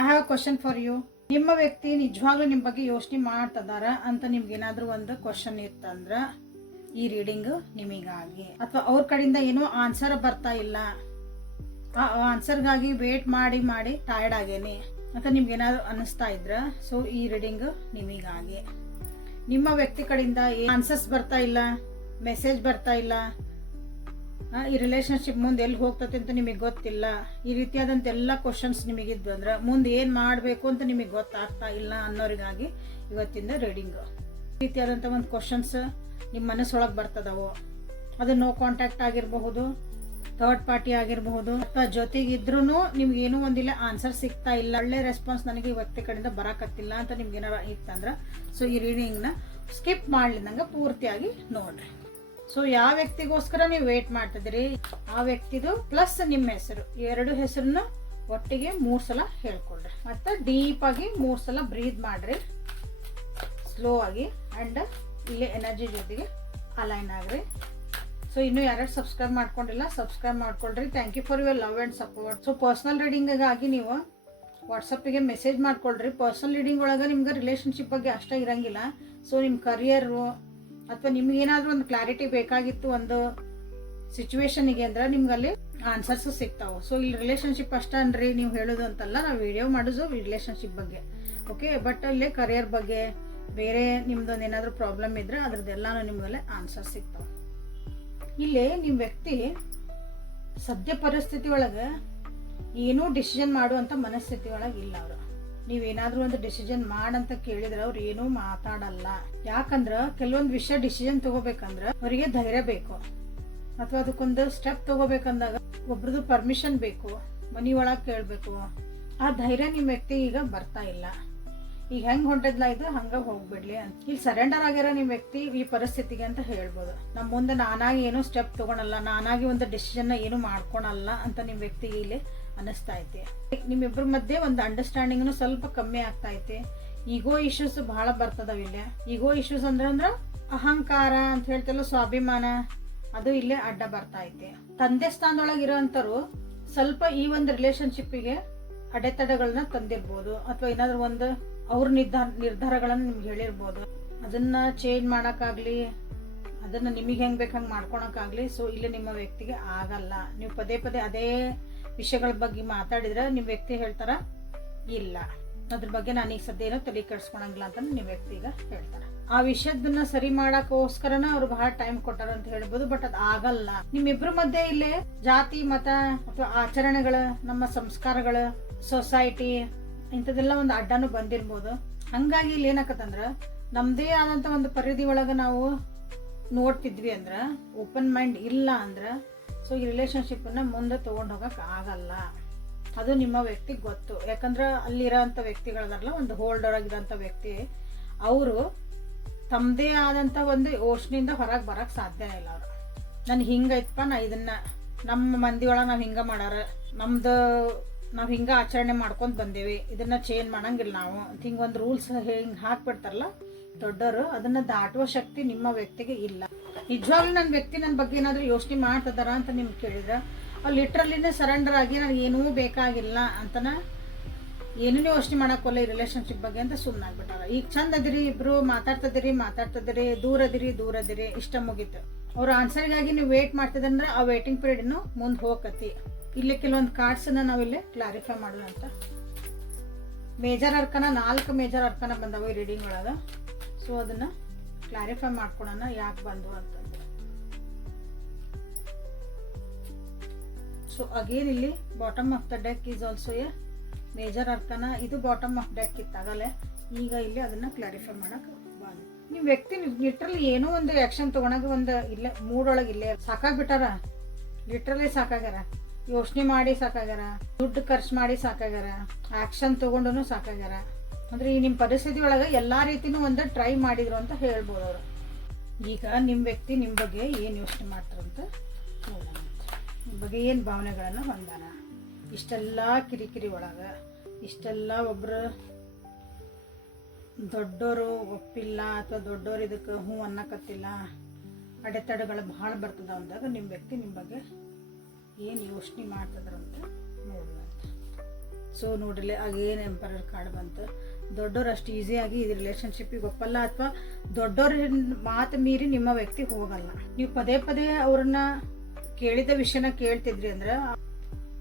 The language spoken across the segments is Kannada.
I have a question for you. ನಿಮ್ಮ ವ್ಯಕ್ತಿ ನಿಜವಾಗ್ಲೂ ನಿಮ್ಮ ಬಗ್ಗೆ ಯೋಚನೆ ಮಾಡ್ತದಾರ ಅಂತ ನಿಮ್ಗೇನಾದ್ರೂ ಒಂದು ಕ್ವಶನ್ ಇತ್ತಂದ್ರ ಈ ರೀಡಿಂಗ್ ನಿಮಗಾಗಿ. ಅಥವಾ ಅವ್ರ ಕಡೆಯಿಂದ ಏನೋ ಆನ್ಸರ್ ಬರ್ತಾ ಇಲ್ಲ, ಆ ಆನ್ಸರ್ಗಾಗಿ ವೇಟ್ ಮಾಡಿ ಮಾಡಿ ಟಯರ್ಡ್ ಆಗೇನಿ ಅಂತ ನಿಮ್ಗೇನಾದ್ರು ಅನ್ನಿಸ್ತಾ ಇದ್ರ ಸೊ ಈ ರೀಡಿಂಗ್ ನಿಮಗಾಗಿ. ನಿಮ್ಮ ವ್ಯಕ್ತಿ ಕಡೆಯಿಂದ ಆನ್ಸರ್ಸ್ ಬರ್ತಾ ಇಲ್ಲ, ಮೆಸೇಜ್ ಬರ್ತಾ ಇಲ್ಲ, ಈ ರಿಲೇಶನ್ಶಿಪ್ ಮುಂದೆ ಎಲ್ಲಿ ಹೋಗ್ತದೆ ಅಂತ ನಿಮಗೆ ಗೊತ್ತಿಲ್ಲ, ಈ ರೀತಿಯಾದಂಥ ಎಲ್ಲ ಕ್ವಶನ್ಸ್ ನಿಮಗಿದ್ವು ಅಂದ್ರೆ ಮುಂದೆ ಏನು ಮಾಡಬೇಕು ಅಂತ ನಿಮಗೆ ಗೊತ್ತಾಗ್ತಾ ಇಲ್ಲ ಅನ್ನೋರಿಗಾಗಿ ಇವತ್ತಿಂದ ರೀಡಿಂಗು. ಈ ರೀತಿಯಾದಂಥ ಒಂದು ಕ್ವಶನ್ಸ್ ನಿಮ್ಮ ಮನಸ್ಸೊಳಗೆ ಬರ್ತದವು. ಅದು ನೋ ಕಾಂಟ್ಯಾಕ್ಟ್ ಆಗಿರಬಹುದು, ಥರ್ಡ್ ಪಾರ್ಟಿ ಆಗಿರಬಹುದು, ಅಥವಾ ಜೊತೆಗಿದ್ರೂ ನಿಮ್ಗೆ ಏನೂ ಒಂದಿಲ್ಲ ಆನ್ಸರ್ ಸಿಗ್ತಾ ಇಲ್ಲ, ಒಳ್ಳೆ ರೆಸ್ಪಾನ್ಸ್ ನನಗೆ ಈ ವ್ಯಕ್ತಿ ಕಡೆಯಿಂದ ಬರಾಕತ್ತಿಲ್ಲ ಅಂತ ನಿಮ್ಗೆ ಏನಾರ ಇತ್ತಂದ್ರೆ ಸೊ ಈ ರೀಡಿಂಗ್ನ ಸ್ಕಿಪ್ ಮಾಡ್ಲಿದಂಗೆ ಪೂರ್ತಿಯಾಗಿ ನೋಡ್ರಿ. ಸೊ ಯಾವ ವ್ಯಕ್ತಿಗೋಸ್ಕರ ನೀವು ವೇಟ್ ಮಾಡ್ತಿದ್ದೀರಿ ಆ ವ್ಯಕ್ತಿದು ಪ್ಲಸ್ ನಿಮ್ಮ ಹೆಸರು, ಎರಡು ಹೆಸರನ್ನ ಒಟ್ಟಿಗೆ 3 ಸಲ ಹೇಳ್ಕೊಳ್ರಿ. ಮತ್ತೆ ಡೀಪ್ ಆಗಿ 3 ಸಲ ಬ್ರೀತ್ ಮಾಡ್ರಿ, ಸ್ಲೋ ಆಗಿ. ಅಂಡ್ ಇಲ್ಲಿ ಎನರ್ಜಿ ಜೊತೆಗೆ ಅಲೈನ್ ಆಗ್ರಿ. ಸೊ ಇನ್ನು ಯಾರ್ಯಾರು ಸಬ್ಸ್ಕ್ರೈಬ್ ಮಾಡ್ಕೊಂಡಿಲ್ಲ ಸಬ್ಸ್ಕ್ರೈಬ್ ಮಾಡ್ಕೊಳ್ರಿ. Thank you for your love and support. So personal ರೀಡಿಂಗಾಗಿ ನೀವು ವಾಟ್ಸಪ್ಪಿಗೆ ಮೆಸೇಜ್ ಮಾಡ್ಕೊಳ್ರಿ. ಪರ್ಸನಲ್ ರೀಡಿಂಗ್ ಒಳಗೆ ನಿಮ್ಗೆ ರಿಲೇಶನ್ಶಿಪ್ ಬಗ್ಗೆ ಅಷ್ಟೇ ಇರಂಗಿಲ್ಲ. ಸೊ ನಿಮ್ಮ ಕರಿಯರು ಅಥವಾ ನಿಮ್ಗೇನಾದ್ರೂ ಒಂದು ಕ್ಲಾರಿಟಿ ಬೇಕಾಗಿತ್ತು ಒಂದು ಸಿಚುವೇಶನ್ಗೆ ಅಂದ್ರೆ ನಿಮ್ಗಲ್ಲಿ ಆನ್ಸರ್ಸ್ ಸಿಗ್ತಾವೆ. ಸೊ ಇಲ್ಲಿ ರಿಲೇಶನ್ಶಿಪ್ ಅಷ್ಟನ್ರಿ ನೀವು ಹೇಳೋದು ಅಂತಲ್ಲ, ನಾವು ವಿಡಿಯೋ ಮಾಡೋದು ರಿಲೇಶನ್ಶಿಪ್ ಬಗ್ಗೆ, ಓಕೆ. ಬಟ್ ಅಲ್ಲಿ ಕರಿಯರ್ ಬಗ್ಗೆ ಬೇರೆ ನಿಮ್ದೊಂದು ಏನಾದರೂ ಪ್ರಾಬ್ಲಮ್ ಇದ್ರೆ ಅದ್ರದ್ದೆಲ್ಲಾನು ನಿಮ್ಗಲ್ಲೇ ಆನ್ಸರ್ ಸಿಗ್ತಾವೆ. ಇಲ್ಲಿ ನಿಮ್ಮ ವ್ಯಕ್ತಿ ಸದ್ಯ ಪರಿಸ್ಥಿತಿ ಒಳಗೆ ಏನೂ ಡಿಸಿಷನ್ ಮಾಡುವಂಥ ಮನಸ್ಥಿತಿ ಒಳಗೆ ಇಲ್ಲ ಅವರು. ನೀವೇನಾದ್ರೂ ಒಂದು ಡಿಸಿಷನ್ ಮಾಡಂತ ಕೇಳಿದ್ರೆ ಅವ್ರು ಏನೂ ಮಾತಾಡಲ್ಲ. ಯಾಕಂದ್ರೆ ಕೆಲವೊಂದು ವಿಷಯ ಡಿಸಿಷನ್ ತಗೋಬೇಕಂದ್ರೆ ಅವರಿಗೆ ಧೈರ್ಯ ಬೇಕು, ಅಥವಾ ಅದಕ್ಕೊಂದು ಸ್ಟೆಪ್ ತಗೋಬೇಕಂದಾಗ ಒಬ್ರದ್ದು ಪರ್ಮಿಷನ್ ಬೇಕು, ಮನಿ ಒಳಗೆ ಕೇಳಬೇಕು. ಆ ಧೈರ್ಯ ನಿಮ್ಮ ವ್ಯಕ್ತಿ ಈಗ ಬರ್ತಾ ಇಲ್ಲ. ಈಗ ಹೆಂಗ್ ಹೊಂಟದ್ಲ ಇದು ಹಂಗ ಹೋಗ್ಬಿಡ್ಲಿ ಅಂತ ಇಲ್ಲಿ ಸರೆಂಡರ್ ಆಗ್ಯಾರ ನಿಮ್ಮ ವ್ಯಕ್ತಿ ಈ ಪರಿಸ್ಥಿತಿಗೆ ಅಂತ ಹೇಳ್ಬೋದು. ನಮ್ಮ ಮುಂದೆ ನಾನಾಗಿ ಏನೂ ಸ್ಟೆಪ್ ತಗೊಳಲ್ಲ, ನಾನಾಗಿ ಒಂದು ಡಿಸಿಷನ್ ಏನು ಮಾಡ್ಕೊಳಲ್ಲ ಅಂತ ನಿಮ್ಮ ವ್ಯಕ್ತಿಗೆ ಇಲ್ಲಿ ಅನಿಸ್ತಾ ಐತಿ. ನಿಮ್ಮಿಬ್ಬರ ಮಧ್ಯೆ ಒಂದು ಅಂಡರ್ಸ್ಟ್ಯಾಂಡಿಂಗ್ನು ಸ್ವಲ್ಪ ಕಮ್ಮಿ ಆಗ್ತಾ ಐತಿ. ಈಗೋ ಇಶ್ಯೂಸ್ ಬಹಳ ಬರ್ತದವ ಇಲ್ಲಿ. ಈಗೋ ಇಶ್ಯೂಸ್ ಅಂದ್ರೆ ಅಹಂಕಾರ ಅಂತ ಹೇಳ್ತಲ್ಲ, ಸ್ವಾಭಿಮಾನ, ಅದು ಇಲ್ಲೇ ಅಡ್ಡ ಬರ್ತಾ ಐತಿ. ತಂದೆ ಸ್ಥಾನದೊಳಗೆ ಇರೋಂಥವ್ರು ಸ್ವಲ್ಪ ಈ ಒಂದು ರಿಲೇಶನ್ಶಿಪ್ಪಿಗೆ ಅಡೆತಡೆಗಳನ್ನ ತಂದಿರ್ಬೋದು, ಅಥವಾ ಏನಾದ್ರು ಒಂದು ಅವ್ರ ನಿರ್ಧಾರಗಳನ್ನ ನಿಮ್ಗೆ ಹೇಳಿರ್ಬೋದು. ಅದನ್ನ ಚೇಂಜ್ ಮಾಡೋಕ್ಕಾಗ್ಲಿ, ಅದನ್ನ ನಿಮಗೆ ಹೆಂಗ್ ಬೇಕು ಹಂಗೆ ಮಾಡ್ಕೊಳಕ್ಕಾಗ್ಲಿ ಸೊ ಇಲ್ಲಿ ನಿಮ್ಮ ವ್ಯಕ್ತಿಗೆ ಆಗಲ್ಲ. ನೀವು ಪದೇ ಪದೇ ಅದೇ ವಿಷಯಗಳ ಬಗ್ಗೆ ಮಾತಾಡಿದ್ರೆ ನಿಮ್ಮ ವ್ಯಕ್ತಿ ಹೇಳ್ತಾರ ಇಲ್ಲ, ಅದ್ರ ಬಗ್ಗೆ ನಾನು ಈಗ ಸದ್ಯ ಏನೋ ತಲೆ ಕೆಡ್ಸ್ಕೊಳಂಗಿಲ್ಲ ಅಂತ ನಿಮ್ಮ ವ್ಯಕ್ತಿಗ ಹೇಳ್ತಾರೆ. ಆ ವಿಷಯದನ್ನ ಸರಿ ಮಾಡಕ್ಕೋಸ್ಕರನ ಅವ್ರು ಬಹಳ ಟೈಮ್ ಕೊಟ್ಟಾರ ಅಂತ ಹೇಳ್ಬೋದು. ಬಟ್ ಅದ್ ಆಗಲ್ಲ. ನಿಮ್ಮಿಬ್ರ ಮಧ್ಯೆ ಇಲ್ಲೇ ಜಾತಿ, ಮತ ಅಥವಾ ಆಚರಣೆಗಳ, ನಮ್ಮ ಸಂಸ್ಕಾರಗಳ, ಸೊಸೈಟಿ ಇಂಥದೆಲ್ಲ ಒಂದು ಅಡ್ಡನು ಬಂದಿರ್ಬೋದು. ಹಂಗಾಗಿ ಇಲ್ಲಿ ಏನಾಕತ್ತಂದ್ರ ನಮ್ದೇ ಆದಂತ ಒಂದು ಪರಿಧಿ ಒಳಗ ನಾವು ನೋಡ್ತಿದ್ವಿ ಅಂದ್ರ, ಓಪನ್ ಮೈಂಡ್ ಇಲ್ಲ ಅಂದ್ರ ಸೊ ಈ ರಿಲೇಶನ್ಶಿಪ್ಪನ್ನ ಮುಂದೆ ತಗೊಂಡು ಹೋಗಕ್ ಆಗಲ್ಲ. ಅದು ನಿಮ್ಮ ವ್ಯಕ್ತಿಗೆ ಗೊತ್ತು. ಯಾಕಂದ್ರೆ ಅಲ್ಲಿರೋಂಥ ವ್ಯಕ್ತಿಗಳದಾರಲ್ಲ, ಒಂದು ಹೋಲ್ಡರ್ ಆಗಿರೋಂಥ ವ್ಯಕ್ತಿ, ಅವರು ತಮ್ಮದೇ ಆದಂಥ ಒಂದು ಯೋಚನೆಯಿಂದ ಹೊರಗೆ ಬರಕ್ಕೆ ಸಾಧ್ಯ ಇಲ್ಲ. ಅವರು ನನ್ಗೆ ಹಿಂಗೈತಪ್ಪ, ನಾ ಇದನ್ನ ನಮ್ಮ ಮಂದಿ ಒಳಗೆ ನಾವು ಹಿಂಗೆ ಮಾಡಾರ, ನಾವು ಹಿಂಗೆ ಆಚರಣೆ ಮಾಡ್ಕೊಂಡು ಬಂದೇವಿ, ಇದನ್ನ ಚೇಂಜ್ ಮಾಡಂಗಿಲ್ಲ ನಾವು ಅಂತ ಹಿಂಗೆ ಒಂದು ರೂಲ್ಸ್ ಹಿಂಗೆ ಹಾಕ್ಬಿಡ್ತಾರಲ್ಲ ದೊಡ್ಡವರು, ಅದನ್ನ ದಾಟುವ ಶಕ್ತಿ ನಿಮ್ಮ ವ್ಯಕ್ತಿಗೆ ಇಲ್ಲ. ನಿಜವಾಗ್ಲೂ ನನ್ನ ವ್ಯಕ್ತಿ ನನ್ನ ಬಗ್ಗೆ ಏನಾದರೂ ಯೋಚನೆ ಮಾಡ್ತಿದಾರ ಅಂತ ನಿಮ್ಗೆ ಕೇಳಿದ್ರೆ ಅವ್ರು ಲಿಟ್ರಲಿನೇ ಸರೆಂಡರ್ ಆಗಿ ನನಗೆ ಏನೂ ಬೇಕಾಗಿಲ್ಲ ಅಂತನ ಏನೂ ಯೋಚನೆ ಮಾಡೋಕ್ಕಲ್ಲ ಈ ರಿಲೇಶನ್ಶಿಪ್ ಬಗ್ಗೆ ಅಂತ ಸುಮ್ಮನಾಗ್ಬಿಟ್ಟಾರ. ಈಗ ಚಂದ ಅದಿರಿ, ಇಬ್ರು ಮಾತಾಡ್ತದಿರಿ, ದೂರದಿರಿ ಇಷ್ಟ ಮುಗೀತು. ಅವ್ರ ಆನ್ಸರ್ಗಾಗಿ ನೀವು ವೇಟ್ ಮಾಡ್ತಿದ್ರೆ ಆ ವೇಟಿಂಗ್ ಪೀರಿಯಡ್ ಇನ್ನು ಮುಂದೆ ಹೋಗತಿ. ಇಲ್ಲಿ ಕೆಲವೊಂದು ಕಾರ್ಡ್ಸನ್ನ ನಾವಿಲ್ಲಿ ಕ್ಲಾರಿಫೈ ಮಾಡೋಣ ಅಂತ. ಮೇಜರ್ ಅರ್ಕನ 4 ಮೇಜರ್ ಅರ್ಕನ ಬಂದವ ಈ ರೀಡಿಂಗ್ ಒಳಗೆ. ಸೊ ಅದನ್ನ ಕ್ಲಾರಿಫೈ ಮಾಡ್ಕೊಳೋಣ ಯಾಕೆ ಬಂದು ಅಂತಂದ್ರೆ. ಸೊ ಅಗೇನ್ ಇಲ್ಲಿ bottom of the deck is also A major ಅರ್ಕನ. ಇದು ಬಾಟಮ್ ಆಫ್ ಡೆಕ್ ಇತ್ತಾಗಲೇ, ಈಗ ಇಲ್ಲಿ ಅದನ್ನ ಕ್ಲಾರಿಫೈ ಮಾಡಕ್ ಬಂದು. ನೀವು ವ್ಯಕ್ತಿ ಲಿಟ್ರಲಿ ಏನೋ ಒಂದು ಆಕ್ಷನ್ ತಗೊಳಗ ಒಂದು ಇಲ್ಲೇ ಮೂಡೊಳಗೆ ಇಲ್ಲೇ ಸಾಕಾಗ್ಬಿಟ್ಟಾರ, ಲಿಟ್ರಲಿ ಸಾಕಾಗ್ಯಾರ. ಯೋಚನೆ ಮಾಡಿ ಸಾಕಾಗ್ಯಾರ, ದುಡ್ಡು ಖರ್ಚು ಮಾಡಿ ಸಾಕಾಗ್ಯಾರ, ಆಕ್ಷನ್ ತಗೊಂಡು ಸಾಕಾಗ್ಯಾರ. ಅಂದ್ರೆ ಈ ನಿಮ್ಮ ಪರಿಸ್ಥಿತಿ ಒಳಗೆ ಎಲ್ಲಾ ರೀತಿನೂ ಒಂದು ಟ್ರೈ ಮಾಡಿದ್ರು ಅಂತ ಹೇಳ್ಬೋದು ಅವರು. ಈಗ ನಿಮ್ಮ ವ್ಯಕ್ತಿ ನಿಮ್ಮ ಬಗ್ಗೆ ಏನು ಯೋಚನೆ ಮಾಡ್ತಾರಂತ ನೋಡೋಣ. ನಿಮ್ಮ ಬಗ್ಗೆ ಏನು ಭಾವನೆಗಳನ್ನ ಹೊಂದಾನ, ಇಷ್ಟೆಲ್ಲ ಕಿರಿಕಿರಿ ಒಳಗೆ, ಇಷ್ಟೆಲ್ಲ ಒಬ್ರು ದೊಡ್ಡೋರು ಒಪ್ಪಿಲ್ಲ ಅಥವಾ ದೊಡ್ಡೋರು ಇದಕ್ಕೆ ಹ್ಞೂ ಅನ್ನಕತ್ತಿಲ್ಲ, ಅಡೆತಡೆಗಳು ಭಾಳ ಬರ್ತದ ಅಂದಾಗ ನಿಮ್ಮ ವ್ಯಕ್ತಿ ನಿಮ್ಮ ಬಗ್ಗೆ ಏನು ಯೋಚನೆ ಮಾಡ್ತದ್ರಂತ ನೋಡೋಣ. ಸೊ ನೋಡ್ರಿ ಅಗೇನ್ ಎಂಪರರ್ ಕಾರ್ಡ್ ಬಂತು. ದೊಡ್ಡೋರು ಅಷ್ಟು ಈಸಿಯಾಗಿ ಇದು ರಿಲೇಷನ್ಶಿಪ್ಪಿಗೆ ಒಪ್ಪಲ್ಲ, ಅಥವಾ ದೊಡ್ಡೋರ ಮಾತು ಮೀರಿ ನಿಮ್ಮ ವ್ಯಕ್ತಿ ಹೋಗಲ್ಲ. ನೀವು ಪದೇ ಪದೇ ಅವ್ರನ್ನ ಕೇಳಿದ ವಿಷಯನ ಕೇಳ್ತಿದ್ರಿ ಅಂದ್ರೆ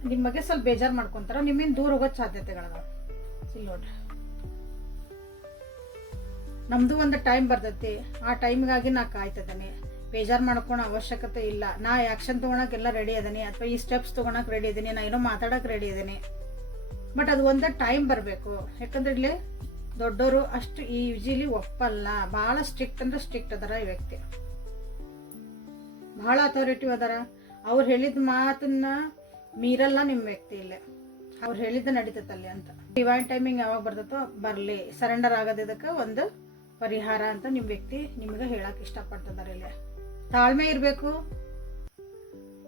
ನಿಮ್ಮ ಬಗ್ಗೆ ಸ್ವಲ್ಪ ಬೇಜಾರು ಮಾಡ್ಕೊಂತಾರ, ನಿಮ್ಮಿಂದ ದೂರ ಹೋಗೋ ಸಾಧ್ಯತೆಗಳದಾವ. ಇಲ್ಲಿ ನೋಡ್ರಿ, ನಮ್ದು ಒಂದು ಟೈಮ್ ಬರ್ತೈತಿ, ಆ ಟೈಮ್ಗಾಗಿ ನಾ ಕಾಯ್ತಿದ್ದೇನೆ, ಬೇಜಾರು ಮಾಡ್ಕೊಳೋ ಅವಶ್ಯಕತೆ ಇಲ್ಲ, ನಾ ಆ್ಯಕ್ಷನ್ ತೊಗೊಳಕ್ಕೆಲ್ಲ ರೆಡಿ ಅದೀನಿ, ಅಥವಾ ಈ ಸ್ಟೆಪ್ಸ್ ತೊಗೊಳಕ್ಕೆ ರೆಡಿ ಇದೀನಿ, ನಾ ಏನೋ ಮಾತಾಡೋಕೆ ರೆಡಿ ಇದೀನಿ. ಬಟ್ ಅದು ಒಂದು ಟೈಮ್ ಬರಬೇಕು. ಯಾಕಂದ್ರೆ ಇಲ್ಲಿ ದೊಡ್ಡವರು ಅಷ್ಟು ಈಸಿಲಿ ಒಪ್ಪಲ್ಲ. ಭಾಳ ಸ್ಟ್ರಿಕ್ಟ್ ಅಂದ್ರೆ ಸ್ಟ್ರಿಕ್ಟ್ ಅದಾರ ಈ ವ್ಯಕ್ತಿ, ಭಾಳ ಅಥಾರಿಟಿವ್ ಅದಾರ. ಅವ್ರು ಹೇಳಿದ ಮಾತನ್ನ ಮೀರಲ್ಲ ನಿಮ್ಮ ವ್ಯಕ್ತಿ. ಇಲ್ಲೇ ಅವ್ರು ಹೇಳಿದ್ದ ನಡೀತೈತಲ್ಲಿ ಅಂತ. ಡಿವೈನ್ ಟೈಮಿಂಗ್ ಯಾವಾಗ ಬರ್ತೈತೋ ಬರಲಿ, ಸರೆಂಡರ್ ಆಗೋದಕ್ಕೆ ಒಂದು ಪರಿಹಾರ ಅಂತ ನಿಮ್ಮ ವ್ಯಕ್ತಿ ನಿಮ್ಗೆ ಹೇಳಕ್ಕೆ ಇಷ್ಟಪಡ್ತಿದ್ದಾರೆ. ಇಲ್ಲಿ ತಾಳ್ಮೆ ಇರಬೇಕು.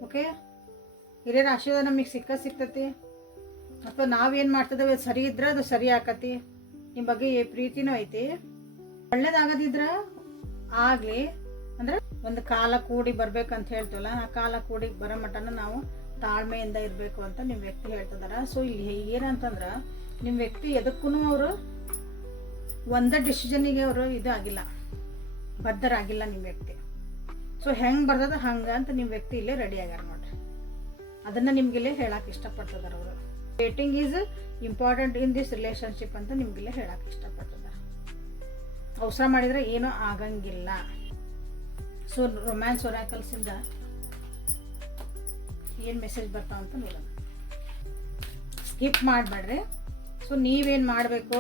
ಓಕೆ, ಹಿರಿಯರ ಆಶೀರ್ವಾದ ನಮಗೆ ಸಿಗ್ತೈತಿ, ಅಥವಾ ನಾವೇನು ಮಾಡ್ತಿದ್ದೇವೆ ಅದು ಸರಿ ಇದ್ರೆ ಅದು ಸರಿ ಆಕತಿ. ನಿಮ್ಮ ಬಗ್ಗೆ ಪ್ರೀತಿನೂ ಐತಿ. ಒಳ್ಳೇದಾಗದಿದ್ರೆ ಆಗಲಿ, ಅಂದ್ರೆ ಒಂದು ಕಾಲ ಕೂಡಿ ಬರ್ಬೇಕಂತ ಹೇಳ್ತೀವಲ್ಲ, ಆ ಕಾಲ ಕೂಡಿ ಬರೋ ಮಟನ ನಾವು ತಾಳ್ಮೆಯಿಂದ ಇರಬೇಕು ಅಂತ ನಿಮ್ಮ ವ್ಯಕ್ತಿ ಹೇಳ್ತಿದಾರ. ಸೊ ಇಲ್ಲಿ ಏನಂತಂದ್ರೆ ನಿಮ್ಮ ವ್ಯಕ್ತಿ ಎದಕ್ಕೂ ಅವರು ಒಂದೇ ಡಿಸಿಷನಿಗೆ ಅವರು ಇದಾಗಿಲ್ಲ, ಬದ್ಧರಾಗಿಲ್ಲ ನಿಮ್ಮ ವ್ಯಕ್ತಿ. ಸೊ ಹೆಂಗೆ ಬರ್ತದ ಹಂಗೆ ಅಂತ ನಿಮ್ಮ ವ್ಯಕ್ತಿ ಇಲ್ಲೇ ರೆಡಿ ಆಗ್ಯಾರ ನೋಡ್ರಿ. ಅದನ್ನು ನಿಮ್ಗಿಲ್ಲೇ ಹೇಳಕ್ಕೆ ಇಷ್ಟಪಡ್ತಿದಾರೆ ಅವರು. Dating is important in this relationship ಅಂತ ನಿಮ್ಗಿಲ್ಲೇ ಹೇಳಕ್ಕೆ ಇಷ್ಟಪಡ್ತಿದ್ದಾರೆ. ಅವಸರ ಮಾಡಿದರೆ ಏನೂ ಆಗಂಗಿಲ್ಲ. ಸೊ ರೊಮ್ಯಾನ್ಸ್ ಒರಾಕಲ್ಸಿಂದ ಏನು ಮೆಸೇಜ್ ಬರ್ತಾವ ಅಂತ ನೋಡೋಣ. ಸ್ಕಿಪ್ ಮಾಡಬೇಡ್ರಿ. ಸೊ ನೀವೇನು ಮಾಡಬೇಕು,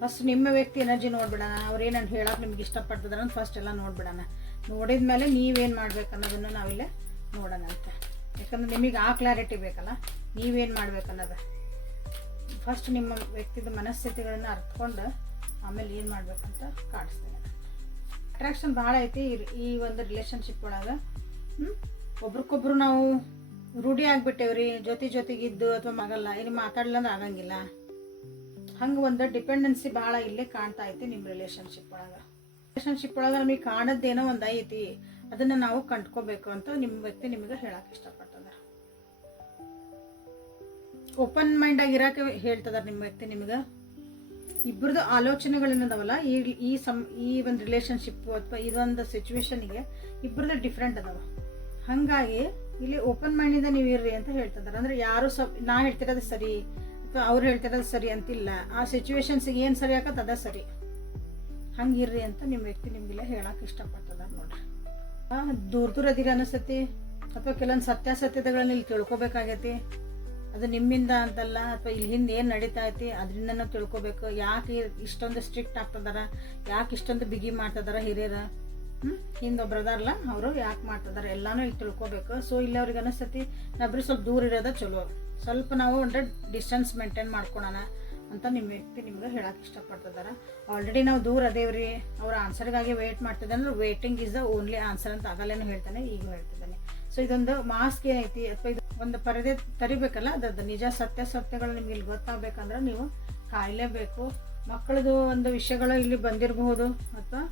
ಫಸ್ಟ್ ನಿಮ್ಮ ವ್ಯಕ್ತಿ ಎನರ್ಜಿ ನೋಡ್ಬಿಡೋಣ. ಅವ್ರೇನು ಹೇಳಕ್ಕೆ ನಿಮ್ಗೆ ಇಷ್ಟಪಡ್ತಿದಾರೆ ಅಂತ ಫಸ್ಟ್ ಎಲ್ಲ ನೋಡ್ಬಿಡೋಣ. ನೋಡಿದ ಮೇಲೆ ನೀವೇನು ಮಾಡ್ಬೇಕು ಅನ್ನೋದನ್ನು ನಾವಿಲ್ಲೇ ನೋಡೋಣ ಅಂತ. ಯಾಕಂದ್ರೆ ನಿಮಗೆ ಆ ಕ್ಲಾರಿಟಿ ಬೇಕಲ್ಲ, ನೀವೇನು ಮಾಡ್ಬೇಕು ಅನ್ನೋದು. ಫಸ್ಟ್ ನಿಮ್ಮ ವ್ಯಕ್ತಿದ ಮನಸ್ಥಿತಿಗಳನ್ನ ಅರ್ಥಕೊಂಡು ಆಮೇಲೆ ಏನು ಮಾಡ್ಬೇಕಂತ ಕಾಣಿಸ್ತೇನೆ. ಅಟ್ರಾಕ್ಷನ್ ಭಾಳ ಐತಿ ಈ ಒಂದು ರಿಲೇಷನ್ಶಿಪ್ ಒಳಗೆ. ಒಬ್ರಿಗೊಬ್ರು ನಾವು ರೂಢಿ ಆಗಿಬಿಟ್ಟೇವ್ರಿ, ಜೊತೆಗಿದ್ದು ಅಥವಾ ಮಗಲ್ಲ ಇಲ್ಲಿ ಮಾತಾಡಲ್ಲ ಅಂದ್ರೆ ಆಗಂಗಿಲ್ಲ. ಹಂಗೆ ಒಂದು ಡಿಪೆಂಡೆನ್ಸಿ ಭಾಳ ಇಲ್ಲೇ ಕಾಣ್ತಾ ಐತಿ ನಿಮ್ಮ ರಿಲೇಷನ್ಶಿಪ್ ಒಳಗೆ. ನಮಗೆ ಕಾಣೋದೇನೋ ಒಂದು ಐತಿ, ಅದನ್ನು ನಾವು ಕಂಡ್ಕೋಬೇಕು ಅಂತ ನಿಮ್ಮ ವ್ಯಕ್ತಿ ನಿಮಗೆ ಹೇಳಕ್ಕೆ ಇಷ್ಟಪಡ್ತದ. ಓಪನ್ ಮೈಂಡ್ ಆಗಿರೋಕೆ ಹೇಳ್ತದಾರೆ ನಿಮ್ಮ ವ್ಯಕ್ತಿ ನಿಮಗೆ. ಇಬ್ಬರದು ಆಲೋಚನೆಗಳೇನದಾವಲ್ಲ ಈ ಒಂದು ರಿಲೇಷನ್ಶಿಪ್ಪು ಅಥವಾ ಇದೊಂದು ಸಿಚುವೇಶನ್ಗೆ ಇಬ್ಬರದ್ದು ಡಿಫ್ರೆಂಟ್ ಅದಾವ. ಹಾಗಾಗಿ ಇಲ್ಲಿ ಓಪನ್ ಮೈಂಡಿಂದ ನೀವು ಇರ್ರಿ ಅಂತ ಹೇಳ್ತಿದ್ದಾರೆ. ಅಂದರೆ ಯಾರು ನಾ ಹೇಳ್ತಿರೋದು ಸರಿ ಅಥವಾ ಅವ್ರು ಹೇಳ್ತಿರೋದು ಸರಿ ಅಂತಿಲ್ಲ. ಆ ಸಿಚುವೇಶನ್ಸಿಗೆ ಏನು ಸರಿ ಆಗತ್ತೆ ಅದ ಸರಿ, ಹಂಗಿರ್ರಿ ಅಂತ ನಿಮ್ಮ ವ್ಯಕ್ತಿ ನಿಮಗೆಲ್ಲ ಹೇಳಕ್ಕೆ ಇಷ್ಟಪಡ್ತದಾರೆ ನೋಡ್ರಿ. ದೂರ ಅದಿರ ಅನಿಸ್ತತಿ, ಅಥವಾ ಕೆಲವೊಂದು ಸತ್ಯಾಸತ್ಯತೆಗಳನ್ನ ಇಲ್ಲಿ ತಿಳ್ಕೊಬೇಕಾಗೈತಿ. ಅದು ನಿಮ್ಮಿಂದ ಅಂತಲ್ಲ, ಅಥವಾ ಇಲ್ಲಿ ಹಿಂದೆ ಏನು ನಡೀತಾ ಐತಿ ಅದರಿಂದ ನಾವು ತಿಳ್ಕೊಬೇಕು. ಯಾಕೆ ಇಷ್ಟೊಂದು ಸ್ಟ್ರಿಕ್ಟ್ ಆಗ್ತದಾರ, ಯಾಕೆ ಇಷ್ಟೊಂದು ಬಿಗಿ ಮಾಡ್ತಿದಾರ ಹಿರಿಯರ, ಹಿಂದೊಬ್ರು ಅದಾರಲ್ಲ ಅವರು ಯಾಕೆ ಮಾಡ್ತಿದಾರೆ ಎಲ್ಲಾನು ಇಲ್ಲಿ ತಿಳ್ಕೊಬೇಕು. ಸೊ ಇಲ್ಲಿ ಅವ್ರಿಗೆ ಅನಿಸ್ತತಿ ನಾವ್ರಿ ಸ್ವಲ್ಪ ದೂರ ಇರೋದ ಚಲೋ, ಸ್ವಲ್ಪ ನಾವು ಒಂದು ಡಿಸ್ಟೆನ್ಸ್ ಮೇಂಟೈನ್ ಮಾಡ್ಕೊಳೋಣ ಅಂತ ನಿಮ್ಮ ವ್ಯಕ್ತಿ ನಿಮ್ಗೆ ಹೇಳಕ್ಕೆ ಇಷ್ಟಪಡ್ತಿದ್ದಾರೆ. ಆಲ್ರೆಡಿ ನಾವು ದೂರ ಅದೇವ್ರಿ, ಅವ್ರ ಆನ್ಸರ್ಗಾಗಿ ವೇಟ್ ಮಾಡ್ತಿದ್ದೆ ಅಂದ್ರೆ waiting is the only answer ಅಂತ ಆಗಲೇನು ಹೇಳ್ತಾನೆ, ಈಗ ಹೇಳ್ತಿದ್ದಾನೆ. ಸೊ ಇದೊಂದು ಮಾಸ್ಕ್ ಏನೈತಿ ಅಥವಾ ಇದು ಒಂದು ಪರದೆ ತರಿಬೇಕಲ್ಲ, ಅದ್ರದ್ದು ನಿಜ ಸತ್ಯಗಳು ನಿಮ್ಗೆ ಇಲ್ಲಿ ಗೊತ್ತಾಗಬೇಕಂದ್ರೆ ನೀವು ಕಾಯಲೇಬೇಕು. ಮಕ್ಕಳದು ಒಂದು ವಿಷಯಗಳು ಇಲ್ಲಿ ಬಂದಿರಬಹುದು, ಅಥವಾ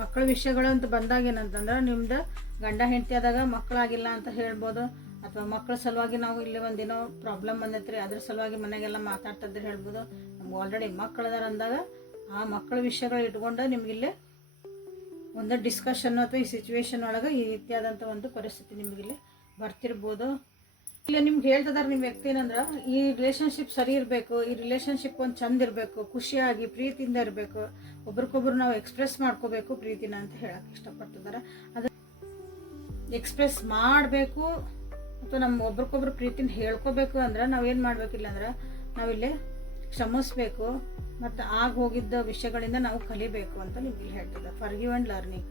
ಮಕ್ಕಳ ವಿಷಯಗಳು ಅಂತ ಬಂದಾಗ ಏನಂತಂದ್ರೆ ನಿಮ್ದು ಗಂಡ ಹೆಂಡತಿ ಆದಾಗ ಮಕ್ಕಳಾಗಿಲ್ಲ ಅಂತ ಹೇಳ್ಬೋದು, ಅಥವಾ ಮಕ್ಕಳ ಸಲುವಾಗಿ ನಾವು ಇಲ್ಲಿ ಒಂದೇನೋ ಪ್ರಾಬ್ಲಮ್ ಬಂದೈತ್ರಿ ಅದ್ರ ಸಲುವಾಗಿ ಮನೆಗೆಲ್ಲ ಮಾತಾಡ್ತಿದ್ರೆ ಹೇಳ್ಬೋದು. ನಮ್ಗೆ ಆಲ್ರೆಡಿ ಮಕ್ಕಳದಾರ ಅಂದಾಗ ಆ ಮಕ್ಕಳ ವಿಷಯಗಳು ಇಟ್ಕೊಂಡು ನಿಮಗಿಲ್ಲಿ ಒಂದು ಡಿಸ್ಕಷನ್ ಅಥವಾ ಈ ಸಿಚುವೇಶನ್ ಒಳಗೆ ಈ ರೀತಿಯಾದಂಥ ಒಂದು ಪರಿಸ್ಥಿತಿ ನಿಮಗಿಲ್ಲಿ ಬರ್ತಿರ್ಬೋದು. ಇಲ್ಲ ನಿಮ್ಗೆ ಹೇಳ್ತಿದಾರೆ ನಿಮ್ಮ ವ್ಯಕ್ತಿ ಏನಂದ್ರೆ ಈ ರಿಲೇಷನ್ಶಿಪ್ ಸರಿ ಇರಬೇಕು, ಈ ರಿಲೇಷನ್ಶಿಪ್ ಒಂದು ಚಂದ ಇರಬೇಕು, ಖುಷಿಯಾಗಿ ಪ್ರೀತಿಯಿಂದ ಇರಬೇಕು, ಒಬ್ರಿಗೊಬ್ರು ನಾವು ಎಕ್ಸ್ಪ್ರೆಸ್ ಮಾಡ್ಕೋಬೇಕು ಪ್ರೀತಿನ ಅಂತ ಹೇಳಕ್ಕೆ ಇಷ್ಟಪಡ್ತಿದ್ದಾರೆ. ಅದು ಎಕ್ಸ್ಪ್ರೆಸ್ ಮಾಡಬೇಕು ಅಥವಾ ನಮ್ಮ ಒಬ್ರಿಗೊಬ್ರು ಪ್ರೀತಿನ ಹೇಳ್ಕೋಬೇಕು ಅಂದ್ರೆ ನಾವೇನು ಮಾಡಬೇಕಿಲ್ಲ ಅಂದ್ರೆ ನಾವಿಲ್ಲಿ ಕ್ಷಮಿಸ್ಬೇಕು ಮತ್ತು ಆಗ ಹೋಗಿದ್ದ ವಿಷಯಗಳಿಂದ ನಾವು ಕಲಿಬೇಕು ಅಂತ ನಿಮ್ಗೆ ಹೇಳ್ತಿದ್ದೆ. ಫರ್ಗಿವ್ ಆ್ಯಂಡ್ ಲರ್ನಿಂಗ್,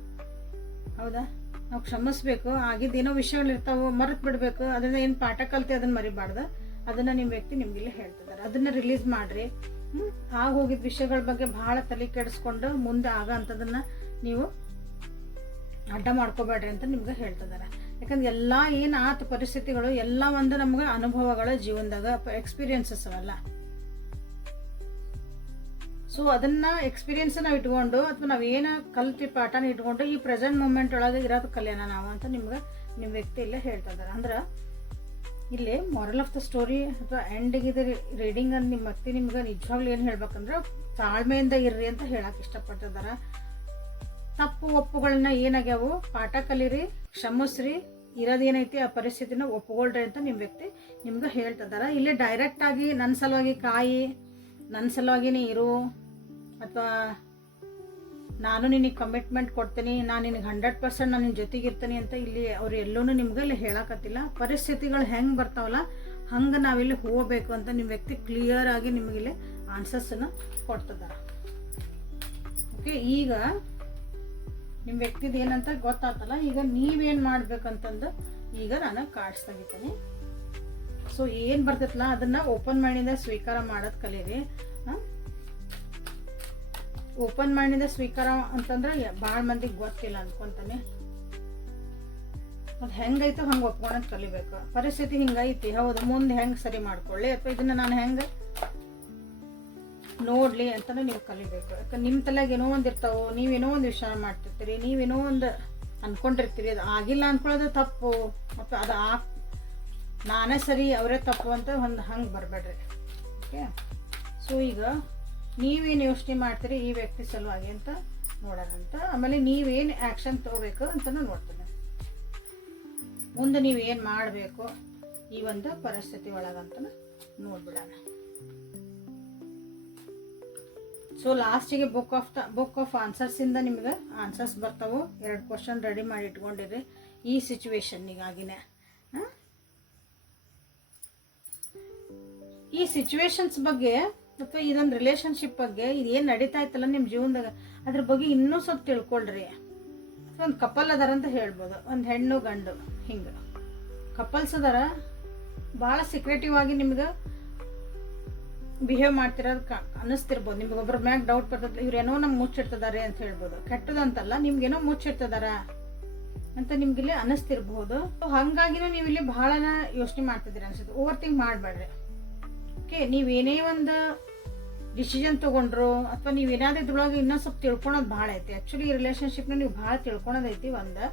ಹೌದಾ? ನಾವು ಕ್ಷಮಿಸ್ಬೇಕು, ಆಗಿದ್ದೇನೋ ವಿಷಯಗಳಿರ್ತಾವೆ ಮರೆತು ಬಿಡಬೇಕು, ಅದರಿಂದ ಏನು ಪಾಠ ಕಲಿತೆ ಅದನ್ನು ಮರಿಬಾರ್ದು, ಅದನ್ನು ನಿಮ್ಮ ವ್ಯಕ್ತಿ ನಿಮಗಿಲ್ಲಿ ಹೇಳ್ತಿದ್ದಾರೆ. ಅದನ್ನು ರಿಲೀಸ್ ಮಾಡಿರಿ. ಆಗ ಹೋಗಿದ್ದ ವಿಷಯಗಳ ಬಗ್ಗೆ ಭಾಳ ತಲೆ ಕೆಡಿಸ್ಕೊಂಡು ಮುಂದೆ ಆಗ ಅಂಥದನ್ನು ನೀವು ಅಡ್ಡ ಮಾಡ್ಕೋಬೇಡ್ರಿ ಅಂತ ನಿಮ್ಗೆ ಹೇಳ್ತಿದ್ದಾರೆ. ಯಾಕಂದ್ರೆ ಎಲ್ಲ ಏನು ಆತ ಪರಿಸ್ಥಿತಿಗಳು ಎಲ್ಲ ಒಂದು ನಮ್ಗೆ ಅನುಭವಗಳ ಜೀವನದಾಗ ಎಕ್ಸ್ಪೀರಿಯನ್ಸಸ್ ಅವೆಲ್ಲ. ಸೊ ಅದನ್ನು ಎಕ್ಸ್ಪೀರಿಯನ್ಸ್ ನಾವು ಇಟ್ಕೊಂಡು ಅಥವಾ ನಾವೇನು ಕಲ್ತಿ ಪಾಠನ ಇಟ್ಕೊಂಡು ಈ ಪ್ರೆಸೆಂಟ್ ಮೂಮೆಂಟ್ ಒಳಗೆ ಇರೋದು ಕಲಿಯೋಣ ನಾವು ಅಂತ ನಿಮ್ಗೆ ನಿಮ್ಮ ವ್ಯಕ್ತಿ ಇಲ್ಲೇ ಹೇಳ್ತಾ ಇದ್ದಾರೆ. ಅಂದ್ರೆ ಇಲ್ಲಿ ಮಾರಲ್ ಆಫ್ ದ ಸ್ಟೋರಿ ಅಥವಾ ಎಂಡಿಗೆ ಇದು ರೀಡಿಂಗನ್ನು ನಿಮ್ಮ ಮತ್ತೆ ನಿಮ್ಗೆ ನಿಜವಾಗ್ಲೂ ಏನು ಹೇಳ್ಬೇಕಂದ್ರೆ ತಾಳ್ಮೆಯಿಂದ ಇರ್ರಿ ಅಂತ ಹೇಳಕ್ಕೆ ಇಷ್ಟಪಟ್ಟಿದ್ದಾರೆ. ತಪ್ಪು ಒಪ್ಪುಗಳನ್ನ ಏನಾಗ್ಯಾವು ಪಾಠ ಕಲೀರಿ, ಕ್ಷಮಿಸ್ರಿ, ಇರೋದೇನೈತಿ ಆ ಪರಿಸ್ಥಿತಿನ ಒಪ್ಕೊಳ್ರಿ ಅಂತ ನಿಮ್ಮ ವ್ಯಕ್ತಿ ನಿಮ್ಗೆ ಹೇಳ್ತಿದ್ದಾರೆ. ಇಲ್ಲಿ ಡೈರೆಕ್ಟಾಗಿ ನನ್ನ ಸಲುವಾಗಿ ಕಾಯಿ, ನನ್ನ ಸಲುವಾಗಿನೇ ಇರು, ಅಥವಾ ನಾನು ನಿನಗೆ ಕಮಿಟ್ಮೆಂಟ್ ಕೊಡ್ತೀನಿ, ನಾನು ನಿನಗೆ 100% ನಾನು ನಿನ್ನ ಜೊತೆಗಿರ್ತೀನಿ ಅಂತ ಇಲ್ಲಿ ಅವ್ರು ಎಲ್ಲೂ ನಿಮ್ಗೆ ಇಲ್ಲಿ ಹೇಳಕತ್ತಿಲ್ಲ. ಪರಿಸ್ಥಿತಿಗಳು ಹೆಂಗೆ ಬರ್ತಾವಲ್ಲ ಹಂಗೆ ನಾವಿಲ್ಲಿ ಹೋಗಬೇಕು ಅಂತ ನಿಮ್ಮ ವ್ಯಕ್ತಿ ಕ್ಲಿಯರ್ ಆಗಿ ನಿಮಗಿಲ್ಲಿ ಆನ್ಸರ್ಸನ್ನು ಕೊಡ್ತಿದ್ದಾರೆ. ಓಕೆ, ಈಗ ನಿಮ್ಮ ವ್ಯಕ್ತಿದು ಏನಂತ ಗೊತ್ತಾಗ್ತಲ್ಲ. ಈಗ ನೀವೇನು ಮಾಡ್ಬೇಕಂತಂದು ಈಗ ನಾನು ಕಾರ್ಡ್ಸ್ ತೆಗಿತೀನಿ. ಸೊ ಏನು ಬರ್ತೈತಲ್ಲ ಅದನ್ನು ಓಪನ್ ಮೈಂಡಿಂದ ಸ್ವೀಕಾರ ಮಾಡೋದು ಕಲೀರಿ. ಓಪನ್ ಮೈಂಡಿಂದ ಸ್ವೀಕಾರ ಅಂತಂದ್ರೆ ಭಾಳ ಮಂದಿಗೆ ಗೊತ್ತಿಲ್ಲ ಅನ್ಕೊಂತಾನೆ. ಅದು ಹೆಂಗೈತೋ ಹಂಗೆ ಒಪ್ಕೊಳೋದು ಕಲಿಬೇಕು. ಪರಿಸ್ಥಿತಿ ಹಿಂಗೈತಿ, ಹೌದು, ಮುಂದೆ ಹೆಂಗೆ ಸರಿ ಮಾಡ್ಕೊಳ್ಳಿ ಅಥವಾ ಇದನ್ನು ನಾನು ಹೆಂಗೆ ನೋಡಲಿ ಅಂತಲೂ ನೀವು ಕಲಿಬೇಕು. ಯಾಕಂದ್ರೆ ನಿಮ್ಮ ತಲೆಗೆ ಏನೋ ಒಂದು ಇರ್ತಾವೆ, ನೀವೇನೋ ಒಂದು ವಿಚಾರ ಮಾಡ್ತಿರ್ತೀರಿ, ನೀವೇನೋ ಒಂದು ಅಂದ್ಕೊಂಡಿರ್ತೀರಿ, ಅದು ಆಗಿಲ್ಲ ಅಂದ್ಕೊಳ್ಳೋದು ತಪ್ಪು, ಮತ್ತು ಅದು ನಾನೇ ಸರಿ ಅವರೇ ತಪ್ಪು ಅಂತ ಒಂದು ಹಂಗೆ ಬರಬೇಡ್ರಿ. ಓಕೆ, ಸೊ ಈಗ ನೀವೇನು ಯೋಚನೆ ಮಾಡ್ತೀರಿ ಈ ವ್ಯಕ್ತಿ ಸಲುವಾಗಿ ಅಂತ ನೋಡೋಣಂತ. ಆಮೇಲೆ ನೀವೇನು ಆ್ಯಕ್ಷನ್ ತಗೋಬೇಕು ಅಂತಲೂ ನೋಡ್ತೀನಿ. ಮುಂದೆ ನೀವೇನು ಮಾಡಬೇಕು ಈ ಒಂದು ಪರಿಸ್ಥಿತಿ ಒಳಗಂತ ನೋಡ್ಬಿಡೋಣ. ಸೊ ಲಾಸ್ಟಿಗೆ ಬುಕ್ ಆಫ್ ಆನ್ಸರ್ಸಿಂದ ನಿಮ್ಗೆ ಆನ್ಸರ್ಸ್ ಬರ್ತಾವೆ. 2 ಕ್ವಶನ್ ರೆಡಿ ಮಾಡಿ ಇಟ್ಕೊಂಡಿರಿ ಈ ಸಿಚುವೇಶನ್ನಿಗಾಗಿನೇ. ಈ ಸಿಚುವೇಶನ್ಸ್ ಬಗ್ಗೆ ಅಥವಾ ಇದೊಂದು ರಿಲೇಷನ್ಶಿಪ್ ಬಗ್ಗೆ ಇದೇನು ನಡೀತಾ ಇತ್ತಲ್ಲ ನಿಮ್ಮ ಜೀವನದಾಗ ಅದ್ರ ಬಗ್ಗೆ ಇನ್ನೂ ಸ್ವಲ್ಪ ತಿಳ್ಕೊಳ್ರಿ. ಒಂದು ಕಪಲ್ ಅದಾರ ಅಂತ ಹೇಳ್ಬೋದು, ಒಂದು ಹೆಣ್ಣು ಗಂಡು ಹಿಂಗೆ ಕಪಲ್ಸ್ ಅದಾರ. ಭಾಳ ಸೀಕ್ರೆಟಿವ್ ಆಗಿ ನಿಮ್ಗೆ ಬಿಹೇವ್ ಮಾಡ್ತಿರೋದು ಅನ್ನಿಸ್ತಿರ್ಬೋದು. ನಿಮ್ಗೆ ಒಬ್ಬರ ಮ್ಯಾಗ ಡೌಟ್ ಬರ್ತದೆ, ಇವ್ರೇನೋ ನಮ್ಗೆ ಮುಚ್ಚಿಡ್ತಿದ್ದಾರೆ ಅಂತ ಹೇಳ್ಬೋದು. ಕೆಟ್ಟದಂತಲ್ಲ, ನಿಮ್ಗೇನೋ ಮುಚ್ಚಿಡ್ತಿದಾರ ಅಂತ ನಿಮ್ಗಿಲ್ಲಿ ಅನ್ನಿಸ್ತಿರ್ಬೋದು. ಹಾಗಾಗಿನೂ ನೀವು ಇಲ್ಲಿ ಭಾಳ ಯೋಚನೆ ಮಾಡ್ತಿದ್ದೀರಿ ಅನ್ಸುತ್ತೆ. ಓವರ್ ಥಿಂಕ್ ಮಾಡಬೇಡ್ರಿ. ಓಕೆ, ನೀವೇನೇ ಒಂದು ಡಿಸಿಷನ್ ತೊಗೊಂಡ್ರು ಅಥವಾ ನೀವೇನಾದ್ರೂ ಇದ್ರೊಳಗೆ ಇನ್ನೂ ಸ್ವಲ್ಪ ತಿಳ್ಕೊಳೋದು ಭಾಳ ಐತಿ. ಆ್ಯಕ್ಚುಲಿ ಈ ರಿಲೇಷನ್ಶಿಪ್ನ ನೀವು ಭಾಳ ತಿಳ್ಕೊಳೋದೈತಿ ಒಂದು.